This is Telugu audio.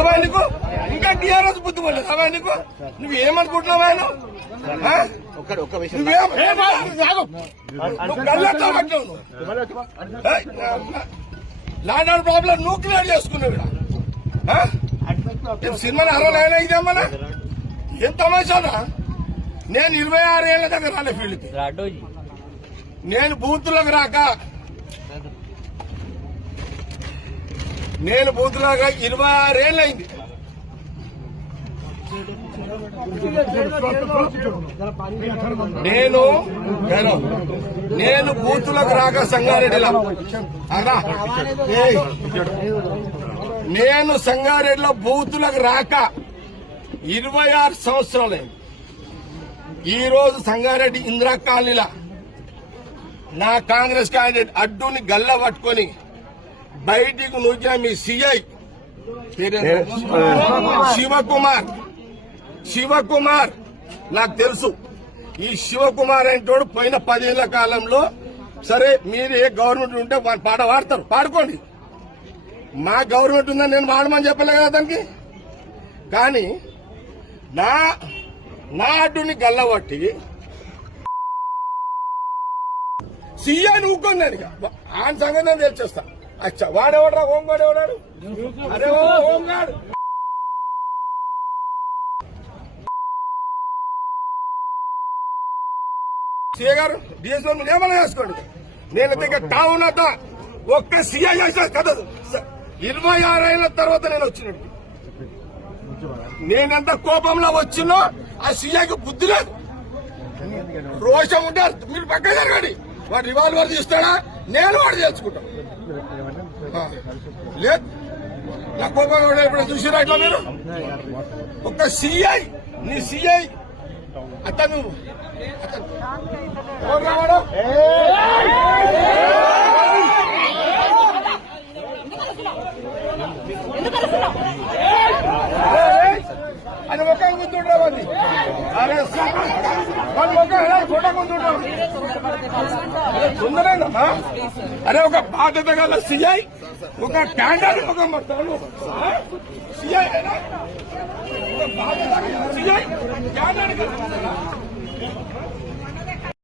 రావా నీకు ఇంకా టీఆర్ఎస్ బుద్ధి పడలేదు రావా నీకు నువ్వేమనుకుంటున్నావా ఆయన లాండ్ ప్రాబ్లం నువ్వు క్లియర్ చేసుకున్నావు సినిమాని అరవైనా ఇదేమన్నా ఏం తమాషానా నేను 26 ఏళ్ల దగ్గర రాలే ఫీల్డ్కి నేను బూత్లోకి రాక 26 ఏళ్ళు అయింది నేను బూతులకు రాక సంగారెడ్డిలో నేను సంగారెడ్డిలో బూతులకు రాక 26 సంవత్సరాలైంది. ఈ రోజు సంగారెడ్డి ఇందిరా కాలనీలా నా కాంగ్రెస్ క్యాండిడేట్ అడ్డుని గల్ల పట్టుకొని బయటికి నూకిన మీ సిఐ శివకుమార్ నాకు తెలుసు. ఈ శివకుమార్ అంటోడు పోయిన 10 ఏళ్ల కాలంలో సరే మీరు ఏ గవర్నమెంట్ ఉంటే పాట పాడతారు పాడుకోండి. మా గవర్నమెంట్ ఉందని నేను పాడమని చెప్పలే కదా దానికి. కానీ నా అడ్డుని గల్లబట్టి సీఐ ఊక్కొని ఆయన సంగతి నేను తెలిచేస్తా. అచ్చా వాడేవాడరా హోంగాడు ఎవడాడు అరే హోంగాడు సీఐ గారు డిఎస్ఓ మీరు ఏమైనా చేసుకోండి. నేను దగ్గర టౌన్ అంతా ఒక్క సీఐ చేసా కదా 26 ఏళ్ల తర్వాత నేను వచ్చినట్టు. నేనెంత కోపంలో వచ్చినో ఆ సీఐకి బుద్ధి లేదు. రోషం ఉంటారు మీరు పక్కన జరగండి. వాడు రివాల్వర్ తీస్తాడా నేను వాడు తెలుసుకుంటాను. లేదు నా కోపం ఇప్పుడు చూసిరా ఇట్లా మీరు ఒక్క సీఐ నీ సీఐ అతను అది ఒక గుర్తుండవండి. అరే ఫోటో గుర్తుండమ్మా. అరే ఒక బాధ్యత గల సీఐ ఒక క్యాండర్ ఒక సీఐ సీఐ క్యాండర్